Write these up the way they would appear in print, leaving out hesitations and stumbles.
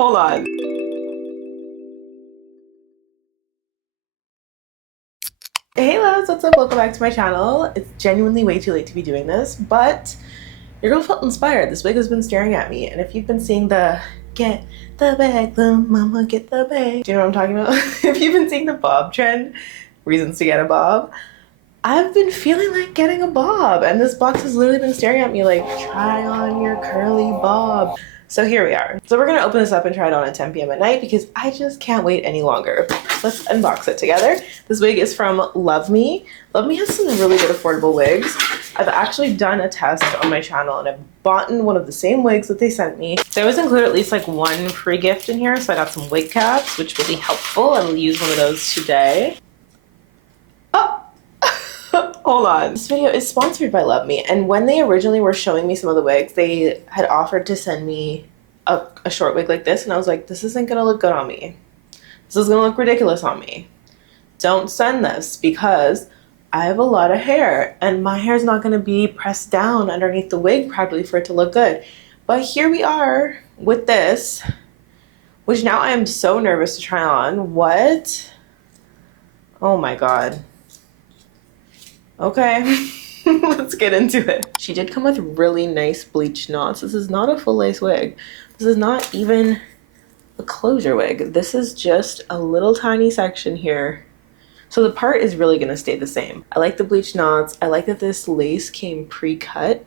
Hold on. Hey loves, what's up? Welcome back to my channel. It's genuinely way too late to be doing this, but your girl felt inspired. This wig has been staring at me, and if you've been seeing the get the bag, the mama get the bag, do you know what I'm talking about? If you've been seeing the bob trend, reasons to get a bob, I've been feeling like getting a bob, and this box has literally been staring at me like, try on your curly bob. So here we are. So we're gonna open this up and try it on at 10 p.m. at night because I just can't wait any longer. Let's unbox it together. This wig is from LUVME. LUVME has some really good affordable wigs. I've actually done a test on my channel and I've bought one of the same wigs that they sent me. They always include at least like one free gift in here, so I got some wig caps, which will be helpful. I will use one of those today. Oh! Hold on. This video is sponsored by LUVME, and when they originally were showing me some of the wigs, they had offered to send me a short wig like this, and I was like, this isn't gonna look good on me. This is gonna look ridiculous on me. Don't send this because I have a lot of hair and my hair is not gonna be pressed down underneath the wig properly for it to look good. But here we are with this, which now I am so nervous to try on. What? Oh my God. Okay, let's get into it. She did come with really nice bleach knots. This is not a full lace wig. This is not even a closure wig. This is just a little tiny section here. So the part is really gonna stay the same. I like the bleach knots. I like that this lace came pre-cut.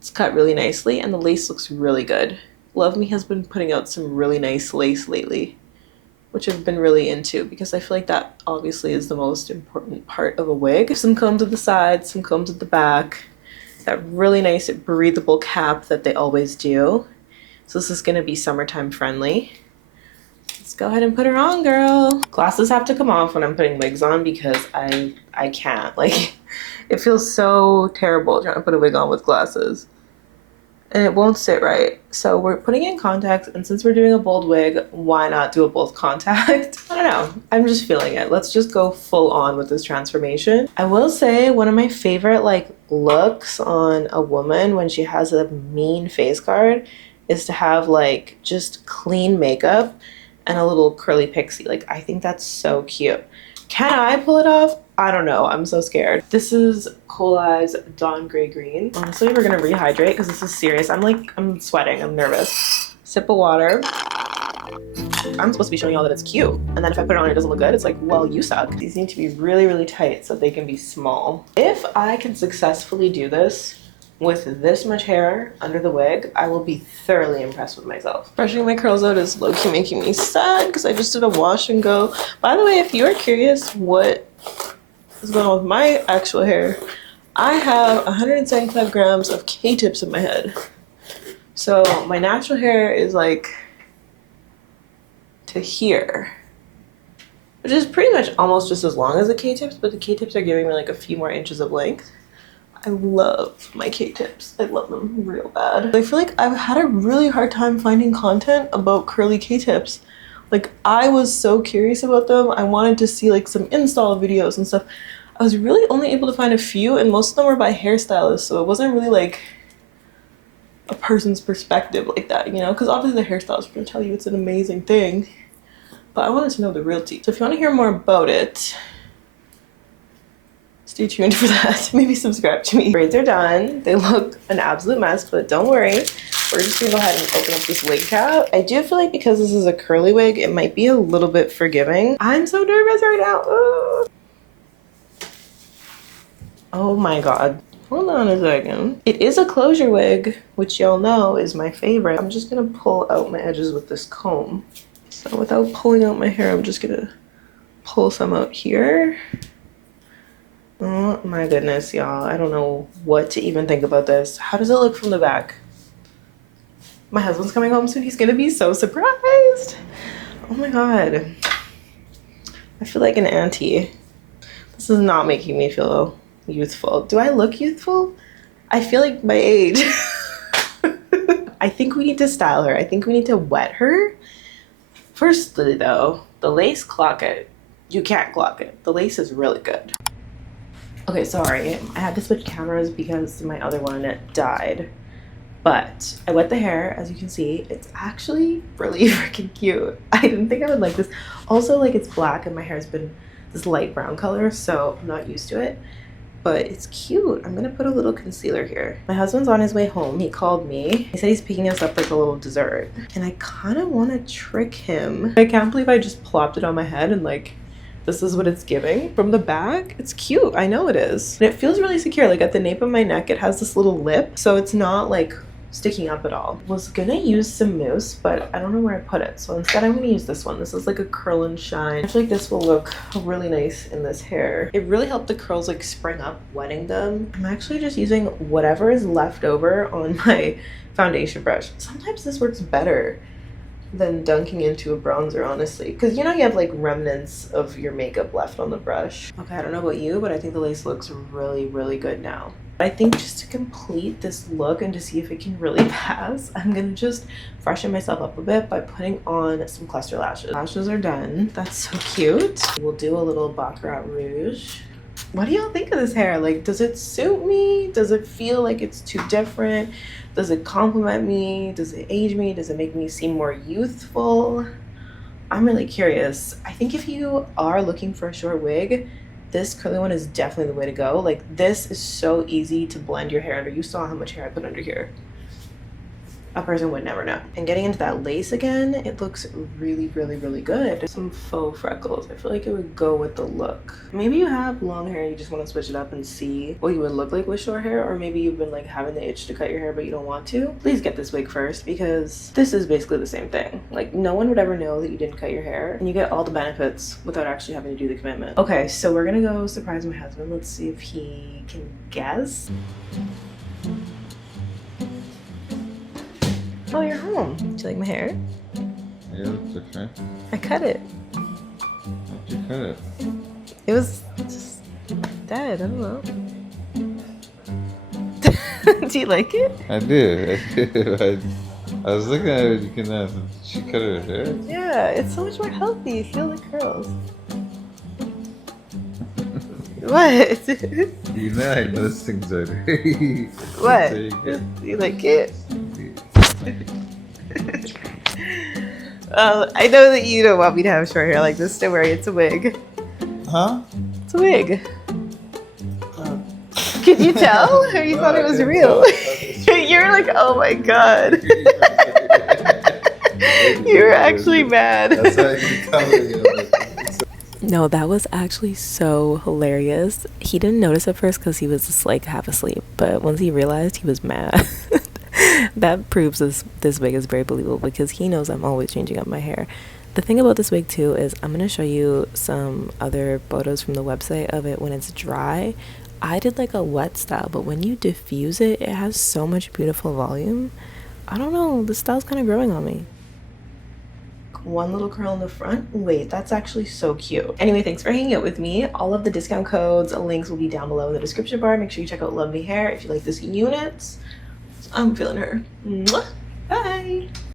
It's cut really nicely and the lace looks really good. LUVME has been putting out some really nice lace lately, which I've been really into because I feel like that obviously is the most important part of a wig. Some combs at the sides, some combs at the back, that really nice breathable cap that they always do. So this is gonna be summertime friendly. Let's go ahead and put her on, girl. Glasses have to come off when I'm putting wigs on because I can't. Like, it feels so terrible trying to put a wig on with glasses. And it won't sit right. So we're putting in contacts, and since we're doing a bold wig, why not do a bold contact? I don't know, I'm just feeling it. Let's just go full on with this transformation. I will say one of my favorite like looks on a woman when she has a mean face guard is to have like just clean makeup and a little curly pixie. Like, I think that's so cute. Can I pull it off? I don't know. I'm so scared. This is Coli's Dawn Gray Green. Honestly, we're gonna rehydrate because this is serious. I'm sweating. I'm nervous. Sip of water. I'm supposed to be showing y'all that it's cute. And then if I put it on and it doesn't look good, it's like, well, you suck. These need to be really, really tight so they can be small. If I can successfully do this with this much hair under the wig, I will be thoroughly impressed with myself. Brushing my curls out is low-key making me sad because I just did a wash and go. By the way, if you are curious what is going on with my actual hair, I have 175 grams of K-tips in my head. So my natural hair is like to here, which is pretty much almost just as long as the K-tips, but the K-tips are giving me like a few more inches of length. I love my K-tips. I love them real bad. I feel like I've had a really hard time finding content about curly K-tips. Like, I was so curious about them. I wanted to see like some install videos and stuff. I was really only able to find a few, and most of them were by hairstylists, so it wasn't really like a person's perspective like that, you know? Because obviously the hairstylist are gonna tell you it's an amazing thing, but I wanted to know the real tea. So if you want to hear more about it, stay tuned for that. Maybe subscribe to me. Braids are done. They look an absolute mess, but don't worry. We're just gonna go ahead and open up this wig cap. I do feel like because this is a curly wig, it might be a little bit forgiving. I'm so nervous right now. Ugh. Oh my God. Hold on a second. It is a closure wig, which y'all know is my favorite. I'm just gonna pull out my edges with this comb. So without pulling out my hair, I'm just gonna pull some out here. Oh my goodness, y'all. I don't know what to even think about this. How does it look from the back? My husband's coming home soon. He's gonna be so surprised. Oh my God. I feel like an auntie. This is not making me feel youthful. Do I look youthful? I feel like my age. I think we need to style her. I think we need to wet her. Firstly though, the lace, clock it. You can't clock it. The lace is really good. Okay, sorry. I had to switch cameras because my other one died. But I wet the hair, as you can see. It's actually really freaking cute. I didn't think I would like this. Also, like, it's black and my hair's been this light brown color, so I'm not used to it. But it's cute. I'm gonna put a little concealer here. My husband's on his way home. He called me. He said he's picking us up like a little dessert. And I kind of want to trick him. I can't believe I just plopped it on my head and like, this is what it's giving. From the back, it's cute. I know it is. And it feels really secure. Like at the nape of my neck, it has this little lip. So it's not like sticking up at all. Was gonna use some mousse, but I don't know where I put it. So instead I'm gonna use this one. This is like a curl and shine. I feel like this will look really nice in this hair. It really helped the curls like spring up, wetting them. I'm actually just using whatever is left over on my foundation brush. Sometimes this works better than dunking into a bronzer, honestly, because you know you have like remnants of your makeup left on the brush. Okay, I don't know about you, but I think the lace looks really good now. I think just to complete this look and to see if it can really pass, I'm gonna just freshen myself up a bit by putting on some cluster lashes. Lashes are done. That's so cute. We'll do a little Baccarat Rouge. What do y'all think of this hair? Like, does it suit me? Does it feel like it's too different? Does it compliment me? Does it age me? Does it make me seem more youthful? I'm really curious. I think if you are looking for a short wig, this curly one is definitely the way to go. Like, this is so easy to blend your hair under. You saw how much hair I put under here. A person would never know. And getting into that lace again, it looks really good. Some faux freckles. I feel like it would go with the look. Maybe you have long hair and you just want to switch it up and see what you would look like with short hair, or maybe you've been like having the itch to cut your hair but you don't want to. Please get this wig first, because this is basically the same thing. Like, no one would ever know that you didn't cut your hair, and you get all the benefits without actually having to do the commitment. Okay, so we're gonna go surprise my husband. Let's see if he can guess. Oh, you're home. Do you like my hair? Yeah, it looks different. I cut it. How'd you cut it? It was just dead. I don't know. Do you like it? I did. I was looking at it. You can ask. She cut her hair? Yeah, it's so much more healthy. You feel the curls. What? You know I know things already. What? So You like it? I know that you don't want me to have short hair like this. Don't worry, it's a wig. Huh? It's a wig. Could you tell? Or you thought it was real? You're like, oh my god. You were actually mad. That's why you covered. No, that was actually so hilarious. He didn't notice at first because he was just like half asleep, but once he realized, he was mad. That proves this wig is very believable, because he knows I'm always changing up my hair. The thing about this wig too is I'm going to show you some other photos from the website of it when it's dry. I did like a wet style, but when you diffuse it, it has so much beautiful volume. I don't know, the style's kind of growing on me. One little curl in the front. Wait, that's actually so cute. Anyway, thanks for hanging out with me. All of the discount codes, links will be down below in the description bar. Make sure you check out LUVME Hair if you like this UNICE. I'm feeling her. Mwah. Bye.